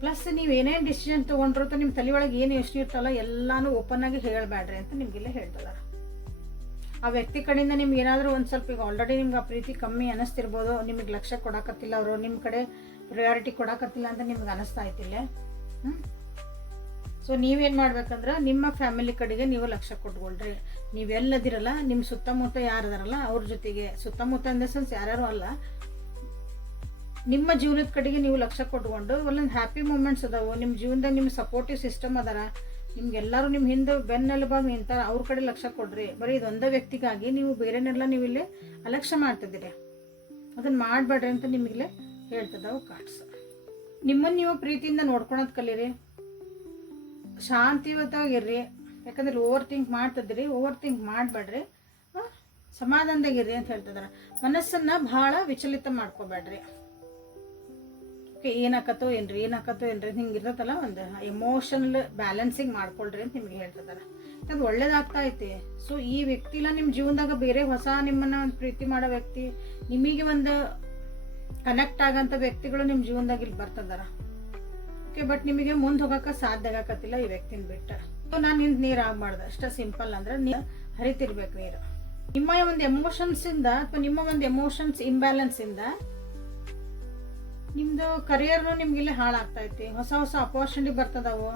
ಪ್ಲಸ್ ನೀವೇನೇನು ಡಿಸಿಷನ್ ತೊಗೊಂಡ್ರು ಅಥವಾ ನಿಮ್ಮ ತಲೆ ಒಳಗೆ ಏನು ಯೋಚನೆ ಇರ್ತಲ್ಲ ಎಲ್ಲಾನು ಓಪನ್ ಆಗಿ ಹೇಳಬೇಡ್ರಿ ಅಂತ ನಿಮಗೆಲ್ಲ ಹೇಳ್ತಿದ್ದಾರೆ. ಆ ವ್ಯಕ್ತಿ ಕಡೆಯಿಂದ ನಿಮ್ಗೆ ಏನಾದರೂ ಒಂದು ಸ್ವಲ್ಪ ಈಗ ಆಲ್ರೆಡಿ ನಿಮ್ಗೆ ಆ ಪ್ರೀತಿ ಕಮ್ಮಿ ಅನ್ನಿಸ್ತಿರ್ಬೋದು, ನಿಮಗೆ ಲಕ್ಷ್ಯ ಕೊಡಕತ್ತಿಲ್ಲ, ಅವರು ನಿಮ್ಮ ಕಡೆ ಪ್ರಯಾರಿಟಿ ಕೊಡಕತ್ತಿಲ್ಲ ಅಂತ ನಿಮ್ಗೆ ಅನ್ನಿಸ್ತಾ ಐತಿಲ್ಲ. ಸೊ ನೀವೇನು ಮಾಡ್ಬೇಕಂದ್ರೆ ನಿಮ್ಮ ಫ್ಯಾಮಿಲಿ ಕಡೆಗೆ ನೀವು ಲಕ್ಷ್ಯ ಕೊಟ್ಕೊಳ್ರಿ. ನೀವೆಲ್ಲದಿರಲ್ಲ, ನಿಮ್ಮ ಸುತ್ತಮುತ್ತ ಯಾರದಾರಲ್ಲ ಅವ್ರ ಜೊತೆಗೆ, ಸುತ್ತಮುತ್ತ ಇನ್ ದ ಸೆನ್ಸ್ ಯಾರ್ಯಾರು ಅಲ್ಲ, ನಿಮ್ಮ ಜೀವನದ ಕಡೆಗೆ ನೀವು ಲಕ್ಷ್ಯ ಕೊಟ್ಕೊಂಡು ಒಂದೊಂದು ಹ್ಯಾಪಿ ಮೂಮೆಂಟ್ಸ್ ಅದಾವು ನಿಮ್ಮ ಜೀವನದಾಗ. ನಿಮ್ಮ ಸಪೋರ್ಟಿವ್ ಸಿಸ್ಟಮ್ ಅದಾರ, ನಿಮ್ಗೆಲ್ಲರೂ ನಿಮ್ಮ ಹಿಂದೆ ಬೆನ್ನೆಲುಬಾಗಿ ನಿಂತಾರ, ಅವ್ರ ಕಡೆ ಲಕ್ಷ್ಯ ಕೊಡ್ರಿ. ಬರೀ ಇದೊಂದೇ ವ್ಯಕ್ತಿಗಾಗಿ ನೀವು ಬೇರೆನೆಲ್ಲ ನೀವು ಇಲ್ಲಿ ಅಲಕ್ಷ್ಯ ಮಾಡ್ತಿದ್ದೀರಿ. ಅದನ್ನು ಮಾಡಬೇಡ್ರಿ ಅಂತ ನಿಮಗಿಲ್ಲೇ ಹೇಳ್ತದವು ಕಾರ್ಡ್ಸ್. ನಿಮ್ಮನ್ನು ನೀವು ಪ್ರೀತಿಯಿಂದ ನೋಡ್ಕೊಳೋದು ಕಲೀರಿ, ಶಾಂತಿಯುತವಾಗಿರ್ರಿ. ಯಾಕಂದ್ರೆ ಓವರ್ ಥಿಂಕ್ ಮಾಡ್ತಿದ್ರಿ, ಓವರ್ ಥಿಂಕ್ ಮಾಡಬೇಡ್ರಿ, ಸಮಾಧಾನದಾಗಿರ್ರಿ ಅಂತ ಹೇಳ್ತಿದಾರೆ. ಮನಸ್ಸನ್ನು ಭಾಳ ವಿಚಲಿತ ಮಾಡ್ಕೋಬೇಡ್ರಿ. ಓಕೆ, ಏನಾಕತ್ತೋ ಏನ್ರಿ ಹಿಂಗೆ ಇರ್ತೈತಲ್ಲ, ಒಂದು ಎಮೋಷನಲ್ ಬ್ಯಾಲೆನ್ಸಿಂಗ್ ಮಾಡ್ಕೊಳ್ರಿ ಅಂತ ನಿಮ್ಗೆ ಹೇಳ್ತಿದಾರೆ. ಅದು ಒಳ್ಳೇದಾಗ್ತಾ ಐತಿ. ಸೊ ಈ ವ್ಯಕ್ತಿಲ್ಲ ನಿಮ್ಮ ಜೀವನದಾಗ ಬೇರೆ ಹೊಸ ನಿಮ್ಮನ್ನು ಒಂದು ಪ್ರೀತಿ ಮಾಡೋ ವ್ಯಕ್ತಿ, ನಿಮಗೆ ಒಂದು ಕನೆಕ್ಟ್ ಆಗಂಥ ವ್ಯಕ್ತಿಗಳು ನಿಮ್ಮ ಜೀವನದಾಗ ಇಲ್ಲಿ ಬರ್ತಿದಾರ. ಓಕೆ, ಬಟ್ ನಿಮಗೆ ಮುಂದೆ ಹೋಗೋಕೆ ಸಾಧ್ಯ ಆಗಕತ್ತಿಲ್ಲ ಈ ವ್ಯಕ್ತಿನ ಬಿಟ್ಟು. ಸೊ ನಾನು ನಿಂತು ನೀರು ಆಗ್ಬಾರ್ದು, ಅಷ್ಟೇ ಸಿಂಪಲ್. ಅಂದ್ರೆ ನೀರು ಹರಿತಿರ್ಬೇಕು ನೀರು. ನಿಮ್ಮ ಒಂದು ಎಮೋಷನ್ಸಿಂದ ಅಥವಾ ನಿಮ್ಮ ಒಂದು ಎಮೋಷನ್ಸ್ ಇಂಬ್ಯಾಲೆನ್ಸಿಂದ ನಿಮ್ಮದು ಕರಿಯರ್ನು ನಿಮ್ಗಿಲ್ಲಿ ಹಾಳಾಗ್ತಾ ಐತಿ. ಹೊಸ ಹೊಸ ಅಪರ್ಚುನಿಟಿ ಬರ್ತದವು,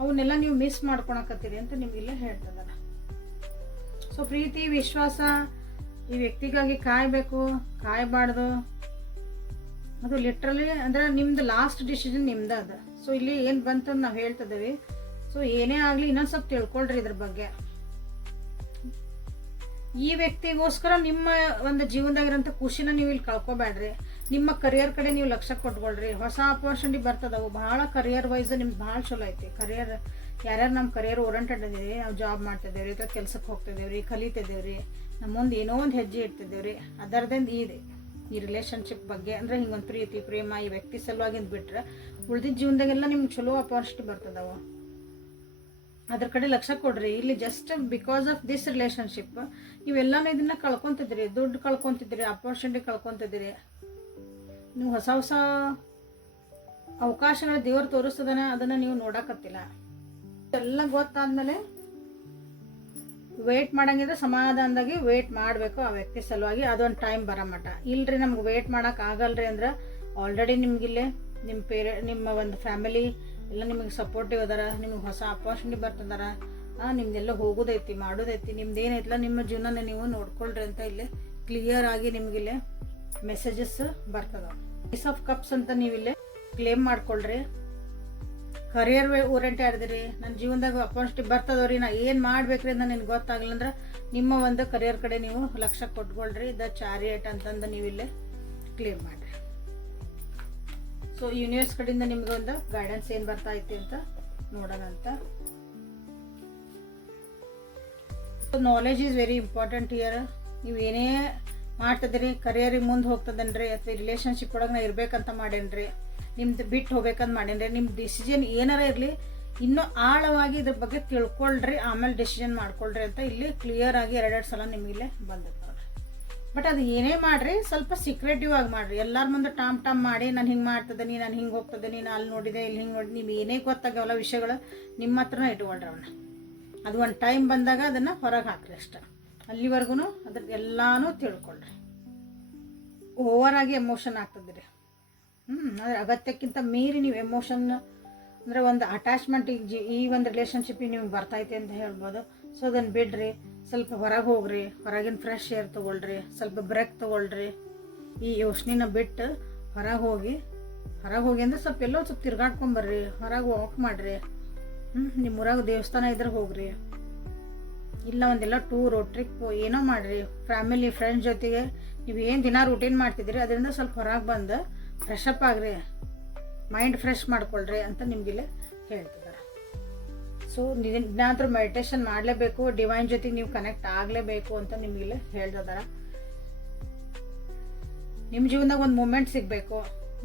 ಅವನ್ನೆಲ್ಲ ನೀವು ಮಿಸ್ ಮಾಡ್ಕೊಳಕತ್ತೀರಿ ಅಂತ ನಿಮ್ಗಿಲ್ಲೇ ಹೇಳ್ತದಾರ. ಸೊ ಪ್ರೀತಿ ವಿಶ್ವಾಸ ಈ ವ್ಯಕ್ತಿಗಾಗಿ ಕಾಯಬೇಕು, ಕಾಯಬಾರ್ದು. ಅದು ಲಿಟ್ರಲಿ ಅಂದ್ರೆ ನಿಮ್ದು ಲಾಸ್ಟ್ ಡಿಸಿಷನ್ ನಿಮ್ದು ಅದ. ಸೊ ಇಲ್ಲಿ ಏನು ಬಂತಂದು ನಾವು ಹೇಳ್ತಿದ್ದೀವಿ. ಸೊ ಏನೇ ಆಗಲಿ ಇನ್ನೊಂದು ಸ್ವಲ್ಪ ತಿಳ್ಕೊಳ್ರಿ ಇದ್ರ ಬಗ್ಗೆ. ಈ ವ್ಯಕ್ತಿಗೋಸ್ಕರ ನಿಮ್ಮ ಒಂದು ಜೀವನದಾಗಿರೋಂಥ ಖುಷಿನ ನೀವು ಇಲ್ಲಿ ಕಳ್ಕೊಬೇಡ್ರಿ. ನಿಮ್ಮ ಕರಿಯರ್ ಕಡೆ ನೀವು ಲಕ್ಷ್ಯ ಕೊಟ್ಕೊಳ್ರಿ. ಹೊಸ ಆಪರ್ಚುನಿಟಿ ಬರ್ತದವು ಭಾಳ. ಕರಿಯರ್ ವೈಸ್ ನಿಮ್ಗೆ ಭಾಳ ಚಲೋ ಐತಿ. ಕರಿಯರ್ ಯಾರ್ಯಾರು ನಮ್ಮ ಕರಿಯರ್ ಓರಿಯೆಂಟೆಡ್ ಇದೀವಿ, ನಾವು ಜಾಬ್ ಮಾಡ್ತಿದ್ದೇವ್ರಿ ಅಥವಾ ಕೆಲ್ಸಕ್ಕೆ ಹೋಗ್ತಿದ್ದೇವ್ರಿ, ಕಲಿತಿದ್ದೇವ್ರಿ, ನಮ್ಮ ಮುಂದೆ ಏನೋ ಒಂದು ಹೆಜ್ಜೆ ಇಡ್ತಿದ್ದೇವ್ರಿ. ಅದರದಿಂದ ಈ ರಿಲೇಷನ್ಶಿಪ್ ಬಗ್ಗೆ ಅಂದರೆ ಹಿಂಗೊಂದು ಪ್ರೀತಿ ಪ್ರೇಮ ಈ ವ್ಯಕ್ತಿ ಸಲುವಾಗಿಂದ ಬಿಟ್ರೆ ಉಳ್ದಿದ್ದ ಜೀವನದಾಗೆಲ್ಲ ನಿಮ್ಗೆ ಚಲೋ ಅಪರ್ಚುನಿಟಿ ಬರ್ತದವು. ಅದ್ರ ಕಡೆ ಲಕ್ಷ್ಯ ಕೊಡ್ರಿ. ಇಲ್ಲಿ just because of this relationship ನೀವೆಲ್ಲನೂ ಇದನ್ನ ಕಳ್ಕೊತಿದ್ದೀರಿ, ದುಡ್ಡು ಕಳ್ಕೊತಿದ್ದೀರಿ, ಅಪರ್ಚುನಿಟಿ ಕಳ್ಕೊತಿದ್ದೀರಿ. ನೀವು ಹೊಸ ಹೊಸ ಅವಕಾಶಗಳ ದೇವರು ತೋರಿಸ್ತದನ ಅದನ್ನು ನೀವು ನೋಡಕತ್ತಿಲ್ಲ. ಎಲ್ಲ ಗೊತ್ತಾದ್ಮೇಲೆ ವೇಟ್ ಮಾಡಂಗಿದ್ರೆ ಸಮಾಧಾನದಾಗಿ ವೇಟ್ ಮಾಡಬೇಕು ಆ ವ್ಯಕ್ತಿ ಸಲುವಾಗಿ. ಅದೊಂದು ಟೈಮ್ ಬರೋ ಮಟ. ಇಲ್ರಿ ನಮ್ಗೆ ವೇಟ್ ಮಾಡೋಕೆ ಆಗಲ್ರಿ ಅಂದ್ರೆ ಆಲ್ರೆಡಿ ನಿಮ್ಗಿಲ್ಲೇ ನಿಮ್ಮ ಒಂದು ಫ್ಯಾಮಿಲಿ ಎಲ್ಲ ನಿಮಗೆ ಸಪೋರ್ಟಿವ್ ಅದಾರ, ನಿಮಗೆ ಹೊಸ ಅಪಾರ್ಚುನಿಟಿ ಬರ್ತದಾರ, ನಿಮ್ದೆಲ್ಲ ಹೋಗೋದೈತಿ ಮಾಡೋದೈತಿ, ನಿಮ್ದು ಏನೈತಿಲ್ಲ ನಿಮ್ಮ ಜೀವನನ ನೀವು ನೋಡ್ಕೊಳ್ರಿ ಅಂತ ಇಲ್ಲಿ ಕ್ಲಿಯರ್ ಆಗಿ ನಿಮಗಿಲ್ಲೇ ಮೆಸೇಜಸ್ ಬರ್ತದ. ಏಸ್ ಆಫ್ ಕಪ್ಸ್ ಅಂತ ನೀವಿಲ್ಲೇ ಕ್ಲೇಮ್ ಮಾಡ್ಕೊಳ್ರಿ. ಕರಿಯರ್ ಓರಿಯೆಂಟೆಡ್ ಆಗಿದ್ರಿ, ನನ್ನ ಜೀವನದಾಗ ಅಪಾರ್ಚುನಿಟಿ ಬರ್ತದವ್ರಿ, ನಾ ಏನು ಮಾಡ್ಬೇಕ್ರಿ ಅಂತ ನಿನ್ಗೆ ಗೊತ್ತಾಗಲ್ಲ ಅಂದ್ರೆ ನಿಮ್ಮ ಒಂದು ಕರಿಯರ್ ಕಡೆ ನೀವು ಲಕ್ಷ್ಯ ಕೊಟ್ಕೊಳ್ರಿ. ದ ಚಾರಿಯಟ್ ಅಂತಂದು ನೀವಿಲ್ಲೇ ಕ್ಲೇಮ್ ಮಾಡ್ರಿ. ಸೊ ಯೂನಿವರ್ಸ್ ಕಡೆಯಿಂದ ನಿಮ್ಗೆ ಒಂದು ಗೈಡೆನ್ಸ್ ಏನು ಬರ್ತಾ ಐತಿ ಅಂತ ನೋಡೋಣ ಅಂತ. Knowledge is very important year. ನೀವು ಏನೇ ಮಾಡ್ತಿದ್ದೀರಿ, ಕರಿಯರಿಗೆ ಮುಂದೆ ಹೋಗ್ತದನ್ರಿ ಅಥವಾ ರಿಲೇಷನ್ಶಿಪ್ ಒಳಗೆ ನಾ ಇರ್ಬೇಕಂತ ಮಾಡೇನ್ರಿ, ನಿಮ್ದು ಬಿಟ್ಟು ಹೋಗ್ಬೇಕಂತ ಮಾಡೇನ್ರಿ, ನಿಮ್ಮ ಡಿಸಿಷನ್ ಏನಾರ ಇರಲಿ ಇನ್ನೂ ಆಳವಾಗಿ ಇದ್ರ ಬಗ್ಗೆ ತಿಳ್ಕೊಳ್ರಿ, ಆಮೇಲೆ ಡಿಸಿಷನ್ ಮಾಡ್ಕೊಳ್ರಿ ಅಂತ ಇಲ್ಲಿ ಕ್ಲಿಯರ್ ಆಗಿ ಎರಡೆರಡು ಸಲ ನಿಮಗಿಲ್ಲೇ ಬಂದಿತ್ತು. ಬಟ್ ಅದು ಏನೇ ಮಾಡ್ರಿ ಸ್ವಲ್ಪ ಸೀಕ್ರೆಟಿವ್ ಆಗಿ ಮಾಡ್ರಿ. ಎಲ್ಲರ ಮುಂದೆ ಟಾಮ್ ಮಾಡಿ ನಾನು ಹಿಂಗೆ ಮಾಡ್ತಿದ್ದೀನಿ, ನಾನು ಹಿಂಗೆ ಹೋಗ್ತಿದ್ದೀನಿ, ನಾನು ಅಲ್ಲಿ ನೋಡಿದೆ ಇಲ್ಲಿ ಹಿಂಗೆ ನೋಡಿ, ನೀವು ಏನೇ ಗೊತ್ತಾಗವಲ್ಲ ವಿಷಯಗಳು ನಿಮ್ಮ ಹತ್ರನ ಇಟ್ಕೊಳ್ರಿ ಅವನ್ನ. ಅದು ಒಂದು ಟೈಮ್ ಬಂದಾಗ ಅದನ್ನು ಹೊರಗೆ ಹಾಕ್ರಿ ಅಷ್ಟೆ. ಅಲ್ಲಿವರೆಗೂ ಅದ್ರ ಎಲ್ಲಾನು ತಿಳ್ಕೊಳ್ರಿ. ಓವರಾಗಿ ಎಮೋಷನ್ ಆಗ್ತದ್ರಿ. ಆದರೆ ಅಗತ್ಯಕ್ಕಿಂತ ಮೀರಿ ನೀವು ಎಮೋಷನ್ ಅಂದರೆ ಒಂದು ಅಟ್ಯಾಚ್ಮೆಂಟ್ ಈ ಒಂದು ರಿಲೇಷನ್ಶಿಪ್ಪಿಗೆ ನಿಮ್ಗೆ ಬರ್ತೈತೆ ಅಂತ ಹೇಳ್ಬೋದು. ಸೊ ಅದನ್ನು ಬಿಡ್ರಿ, ಸ್ವಲ್ಪ ಹೊರಗೆ ಹೋಗ್ರಿ, ಹೊರಗಿನ ಫ್ರೆಶ್ ಏರ್ ತೊಗೊಳ್ರಿ, ಸ್ವಲ್ಪ ಬ್ರೇಕ್ ತೊಗೊಳ್ರಿ. ಈ ಯೋಚನೆನ ಬಿಟ್ಟು ಹೊರಗೆ ಹೋಗಿ ಅಂದರೆ ಸ್ವಲ್ಪ ಎಲ್ಲೋ ಸ್ವಲ್ಪ ತಿರ್ಗಾಡ್ಕೊಂಬರ್ರಿ, ಹೊರಗೆ ವಾಕ್ ಮಾಡಿರಿ. ನಿಮ್ಮ ಊರಾಗ ದೇವಸ್ಥಾನ ಇದ್ರೆ ಹೋಗ್ರಿ, ಇಲ್ಲ ಒಂದೆಲ್ಲ ಟೂರು ಟ್ರಿಪ್ಪು ಏನೋ ಮಾಡಿರಿ. ಫ್ಯಾಮಿಲಿ ಫ್ರೆಂಡ್ಸ್ ಜೊತೆಗೆ ನೀವು ಏನು ದಿನ ರೂಟೀನ್ ಮಾಡ್ತಿದ್ದೀರಿ ಅದರಿಂದ ಸ್ವಲ್ಪ ಹೊರಗೆ ಬಂದು ಫ್ರೆಶ್ ಅಪ್ ಆಗ್ರಿ, ಮೈಂಡ್ ಫ್ರೆಶ್ ಮಾಡ್ಕೊಳ್ರಿ ಅಂತ ನಿಮಗಿಲ್ಲೇ ಹೇಳ್ತಿದ್ದಾರೆ. ಸೊ ಏನಾದರೂ ಮೆಡಿಟೇಷನ್ ಮಾಡಲೇಬೇಕು, ಡಿವೈನ್ ಜೊತೆಗೆ ನೀವು ಕನೆಕ್ಟ್ ಆಗಲೇಬೇಕು ಅಂತ ನಿಮಗಿಲ್ಲೇ ಹೇಳ್ತಿದ್ದಾರೆ. ನಿಮ್ಮ ಜೀವನದಾಗ ಒಂದು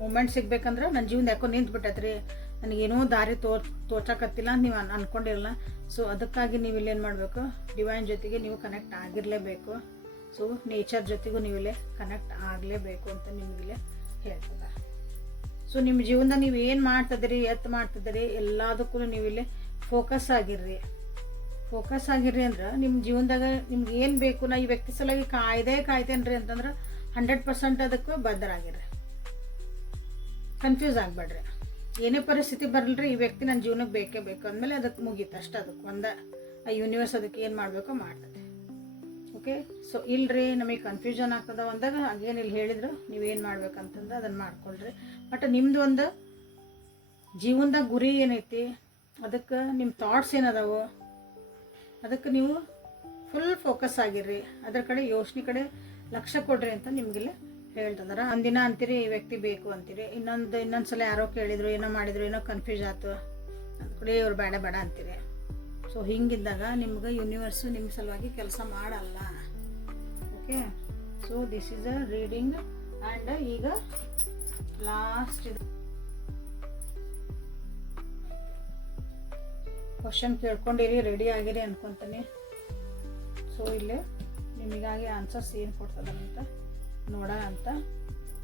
ಮೂಮೆಂಟ್ ಸಿಗಬೇಕಂದ್ರೆ ನನ್ನ ಜೀವನ ಯಾಕೋ ನಿಂತ್ಬಿಟ್ಟೈತ್ರಿ, ನನಗೇನೋ ದಾರಿ ತೋರ್ಸಕತ್ತಿಲ್ಲ ಅಂತ ನೀವು ಅನ್ಕೊಂಡಿರಲ್ಲ. ಸೊ ಅದಕ್ಕಾಗಿ ನೀವು ಇಲ್ಲೇನು ಮಾಡಬೇಕು, ಡಿವೈನ್ ಜೊತೆಗೆ ನೀವು ಕನೆಕ್ಟ್ ಆಗಿರಲೇಬೇಕು. ಸೊ ನೇಚರ್ ಜೊತೆಗೂ ನೀವಿಲ್ಲೇ ಕನೆಕ್ಟ್ ಆಗಲೇಬೇಕು ಅಂತ ನಿಮಗಿಲ್ಲೇ ಹೇಳ್ತಿದ್ದಾರೆ. ಸೊ ನಿಮ್ಮ ಜೀವನದಾಗ ನೀವು ಏನು ಮಾಡ್ತಿದ್ದೀರಿ ಎಲ್ಲದಕ್ಕೂ ನೀವಿಲ್ಲೇ ಫೋಕಸ್ ಆಗಿರ್ರಿ ಅಂದ್ರೆ ನಿಮ್ಮ ಜೀವನದಾಗ ನಿಮ್ಗೆ ಏನು ಬೇಕು, ನಾ ಈ ವ್ಯಕ್ತಿ ಸಲುವಾಗಿ ಕಾಯ್ತೇನ್ರಿ ಅಂತಂದ್ರೆ 100% ಅದಕ್ಕೂ ಬದ್ಧರಾಗಿರ್ರಿ. ಕನ್ಫ್ಯೂಸ್ ಆಗಬೇಡ್ರಿ. ಏನೇ ಪರಿಸ್ಥಿತಿ ಬರಲ್ರಿ, ಈ ವ್ಯಕ್ತಿ ನನ್ನ ಜೀವನಕ್ಕೆ ಬೇಕೇ ಬೇಕು ಅಂದಮೇಲೆ ಅದಕ್ಕೆ ಮುಗೀತು ಅಷ್ಟು. ಅದಕ್ಕೆ ಆ ಯೂನಿವರ್ಸ್ ಅದಕ್ಕೆ ಏನು ಮಾಡಬೇಕೋ ಮಾಡ್ತದೆ. ಓಕೆ. ಸೊ ಇಲ್ರಿ ನಮಗೆ ಕನ್ಫ್ಯೂಷನ್ ಆಗ್ತದ ಅಂದಾಗ ಅಗೇನ್ ಇಲ್ಲಿ ಹೇಳಿದ್ರು ನೀವೇನು ಮಾಡ್ಬೇಕಂತಂದು ಅದನ್ನು ಮಾಡ್ಕೊಳ್ರಿ. ಬಟ್ ನಿಮ್ಮದು ಒಂದು ಜೀವನದಾಗ ಗುರಿ ಏನೈತಿ, ಅದಕ್ಕೆ ನಿಮ್ಮ ಥಾಟ್ಸ್ ಏನದಾವು, ಅದಕ್ಕೆ ನೀವು ಫುಲ್ ಫೋಕಸ್ ಆಗಿರ್ರಿ, ಅದ್ರ ಕಡೆ ಯೋಚನೆ ಕಡೆ ಲಕ್ಷ್ಯ ಕೊಡ್ರಿ ಅಂತ ನಿಮಗೆಲ್ಲ ಹೇಳ್ತಿದಾರ. ಒಂದಿನ ಅಂತೀರಿ ಈ ವ್ಯಕ್ತಿ ಬೇಕು ಅಂತೀರಿ, ಇನ್ನೊಂದು ಸಲ ಯಾರೋ ಕೇಳಿದ್ರು, ಏನೋ ಮಾಡಿದ್ರು, ಏನೋ ಕನ್ಫ್ಯೂಸ್ ಆಯ್ತು ಅಂದ ಕೂಡ ಇವ್ರು ಬೇಡ ಅಂತೀರಿ. ಸೊ ಹಿಂಗಿದ್ದಾಗ ನಿಮ್ಗೆ ಯೂನಿವರ್ಸು ನಿಮ್ಮ ಸಲುವಾಗಿ ಕೆಲಸ ಮಾಡಲ್ಲ. Okay. So this is a reading. And ಈಗ ಲಾಸ್ಟ್ ಇದು ಕ್ವಶನ್ ಕೇಳ್ಕೊಂಡಿರಿ, ರೆಡಿ ಆಗಿರಿ ಅನ್ಕೊತೀನಿ. ಸೊ ಇಲ್ಲೇ ನಿಮಗಾಗಿ ಆನ್ಸರ್ಸ್ ಏನು ಕೊಡ್ತದಂತ ನೋಡೋಣ ಅಂತ.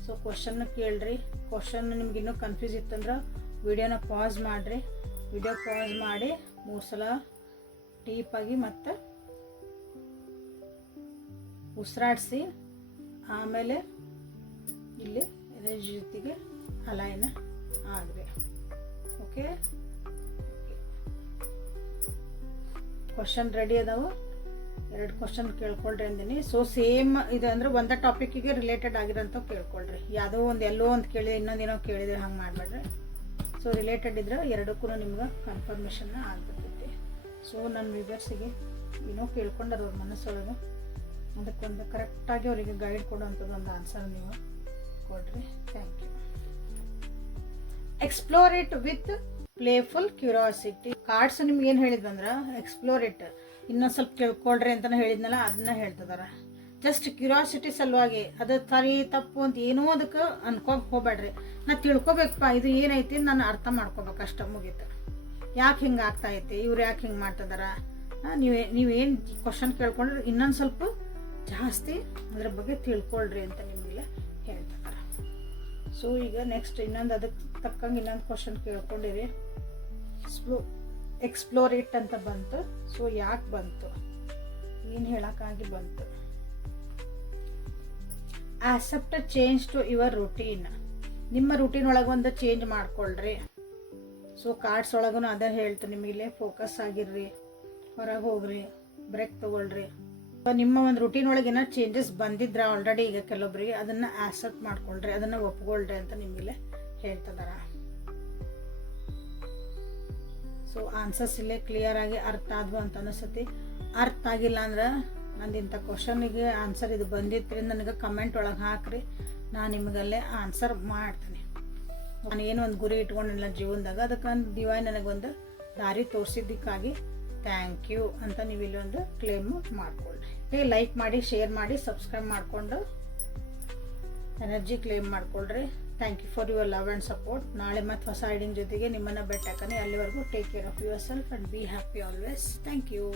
ಸೊ ಕ್ವಶನ್ನ ಕೇಳ್ರಿ. ಕ್ವಶನ್ ನಿಮ್ಗೆ ಇನ್ನೂ ಕನ್ಫ್ಯೂಸ್ ಇತ್ತಂದ್ರೆ ವಿಡಿಯೋನ ಪಾಸ್ ಮಾಡಿರಿ. ವಿಡಿಯೋ ಪಾಸ್ ಮಾಡಿ 3 ಸಲ ಡೀಪಾಗಿ ಮತ್ತು ಉಸಿರಾಡಿಸಿ ಆಮೇಲೆ ಇಲ್ಲಿ ಎನರ್ಜಿ ಜೊತೆಗೆ ಅಲೈನ್ ಆಗ್ರಿ. ಓಕೆ. ಕ್ವಶನ್ ರೆಡಿ ಅದಾವು. 2 ಕ್ವಶನ್ ಕೇಳ್ಕೊಳ್ರಿ ಅಂದಿನಿ. ಸೊ ಸೇಮ್ ಇದು ಅಂದ್ರೆ ಒಂದೇ ಟಾಪಿಕ್ಕಿಗೆ ರಿಲೇಟೆಡ್ ಆಗಿರೋಂಥ ಕೇಳ್ಕೊಳ್ರಿ. ಯಾವುದೋ ಎಲ್ಲೋ ಒಂದು ಕೇಳಿದ್ರೆ ಇನ್ನೊಂದೇನೋ ಕೇಳಿದ್ರೆ ಹಂಗೆ ಮಾಡಬೇಡ್ರಿ. ಸೊ ರಿಲೇಟೆಡ್ ಇದ್ರೆ ಎರಡಕ್ಕೂ ನಿಮ್ಗೆ ಕನ್ಫರ್ಮೇಷನ್ನ ಆಗ್ಬಿಡ್ತೈತಿ. ಸೊ ನನ್ನ ವ್ಯೂವರ್ಸಿಗೆ ಏನೋ ಕೇಳ್ಕೊಂಡಾರ ಅವ್ರ ಮನಸ್ಸೊಳಗೆ, ಅದಕ್ಕೊಂದು ಕರೆಕ್ಟಾಗಿ ಅವರಿಗೆ ಗೈಡ್ ಕೊಡುವಂಥದ್ದು ಒಂದು ಆನ್ಸರ್ ನೀವು ಕೊಡ್ರಿ. Thank you. Explore it with playful curiosity. Cards ನಿಮ್ಗೆ ಏನು ಹೇಳಿದ್ವಂದ್ರೆ ಎಕ್ಸ್ಪ್ಲೋರ್ ಇಟ್, ಇನ್ನೊಂದು ಸ್ವಲ್ಪ ತಿಳ್ಕೊಳ್ರಿ ಅಂತಲೇ ಹೇಳಿದ್ನಲ್ಲ, ಅದನ್ನ ಹೇಳ್ತಿದಾರೆ. ಜಸ್ಟ್ ಕ್ಯೂರಿಯಾಸಿಟಿ ಸಲುವಾಗಿ, ಅದು ಸರಿ ತಪ್ಪು ಅಂತ ಏನೋ ಅದಕ್ಕೆ ಅನ್ಕೋಕೆ ಹೋಗ್ಬೇಡ್ರಿ. ನಾ ತಿಳ್ಕೊಬೇಕಪ್ಪ ಇದು ಏನೈತಿ ನಾನು ಅರ್ಥ ಮಾಡ್ಕೋಬೇಕು ಅಷ್ಟ, ಮುಗೀತು. ಯಾಕೆ ಹಿಂಗೆ ಆಗ್ತಾಯಿತಿ, ಇವ್ರು ಯಾಕೆ ಹಿಂಗೆ ಮಾಡ್ತಿದಾರ, ನೀವೇನು ಕ್ವಶನ್ ಕೇಳ್ಕೊಂಡ್ರೆ ಇನ್ನೊಂದು ಸ್ವಲ್ಪ ಜಾಸ್ತಿ ಅದ್ರ ಬಗ್ಗೆ ತಿಳ್ಕೊಳ್ರಿ ಅಂತ ನಿಮಗೆಲ್ಲ ಹೇಳ್ತಿದ್ದಾರೆ. ಸೊ ಈಗ ನೆಕ್ಸ್ಟ್ ಇನ್ನೊಂದು ಅದಕ್ಕೆ ತಕ್ಕಂಗೆ ಇನ್ನೊಂದು ಕ್ವಶನ್ ಕೇಳ್ಕೊಂಡಿರಿ. ಎಕ್ಸ್ಪ್ಲೋರ್ ಇಟ್ ಅಂತ ಬಂತು. ಸೊ ಯಾಕೆ ಬಂತು, ಏನು ಹೇಳೋಕ್ಕಾಗಿ ಬಂತು. Accept change to your routine. ನಿಮ್ಮ ರೂಟೀನ್ ಒಳಗೆ ಒಂದು ಚೇಂಜ್ ಮಾಡ್ಕೊಳ್ರಿ. ಸೊ ಕಾರ್ಡ್ಸ್ ಒಳಗೂ ಅದೇ ಹೇಳ್ತು, ನಿಮಗಿಲ್ಲೇ ಫೋಕಸ್ ಆಗಿರ್ರಿ, ಹೊರಗೆ ಹೋಗ್ರಿ, ಬ್ರೇಕ್ ತೊಗೊಳ್ರಿ. ನಿಮ್ಮ ಒಂದು ರೂಟೀನ್ ಒಳಗೆ ಏನೋ ಚೇಂಜಸ್ ಬಂದಿದ್ರ ಆಲ್ರೆಡಿ, ಈಗ ಕೆಲವೊಬ್ಬರಿಗೆ ಅದನ್ನು ಆಕ್ಸೆಪ್ಟ್ ಮಾಡ್ಕೊಳ್ರಿ, ಅದನ್ನು ಒಪ್ಕೊಳ್ರಿ ಅಂತ ನಿಮಗಿಲ್ಲೇ ಹೇಳ್ತಿದಾರ. ಸೊ ಆನ್ಸರ್ಸ್ ಇಲ್ಲೇ ಕ್ಲಿಯರ್ ಆಗಿ ಅರ್ಥ ಆದ್ವು ಅಂತ ಅನಿಸುತ್ತೆ. ಅರ್ಥ ಆಗಿಲ್ಲ ಅಂದ್ರೆ ನಂದು ಇಂಥ ಕ್ವಶನಿಗೆ ಆನ್ಸರ್ ಇದು ಬಂದಿತ್ತು ನನಗೆ ಕಮೆಂಟ್ ಒಳಗೆ ಹಾಕ್ರಿ, ನಾನು ನಿಮಗಲ್ಲೇ ಆನ್ಸರ್ ಮಾಡ್ತೀನಿ. ನಾನು ಏನೋ ಒಂದು ಗುರಿ ಇಟ್ಕೊಂಡಿಲ್ಲ ಜೀವನದಾಗ, ಅದಕ್ಕೊಂದು ಡಿವೈನ್ ನನಗೊಂದು ದಾರಿ ತೋರಿಸಿದ್ದಕ್ಕಾಗಿ ಥ್ಯಾಂಕ್ ಯು ಅಂತ ನೀವು ಇಲ್ಲೊಂದು ಕ್ಲೇಮ್ ಮಾಡ್ಕೊಳ್ರಿ. ಲೈಕ್ ಮಾಡಿ, ಶೇರ್ ಮಾಡಿ, ಸಬ್ಸ್ಕ್ರೈಬ್ ಮಾಡಿಕೊಂಡು ಎನರ್ಜಿ ಕ್ಲೇಮ್ ಮಾಡ್ಕೊಳ್ರಿ. Thank you for your love and support. ನಾಳೆ ಮತ್ತು ಹೊಸ ಐಡಿಂಗ್ ಜೊತೆಗೆ ನಿಮ್ಮನ್ನು ಭೇಟಿ ಹಾಕನೆ. ಅಲ್ಲಿವರೆಗೂ take care of yourself and be happy always. Thank you.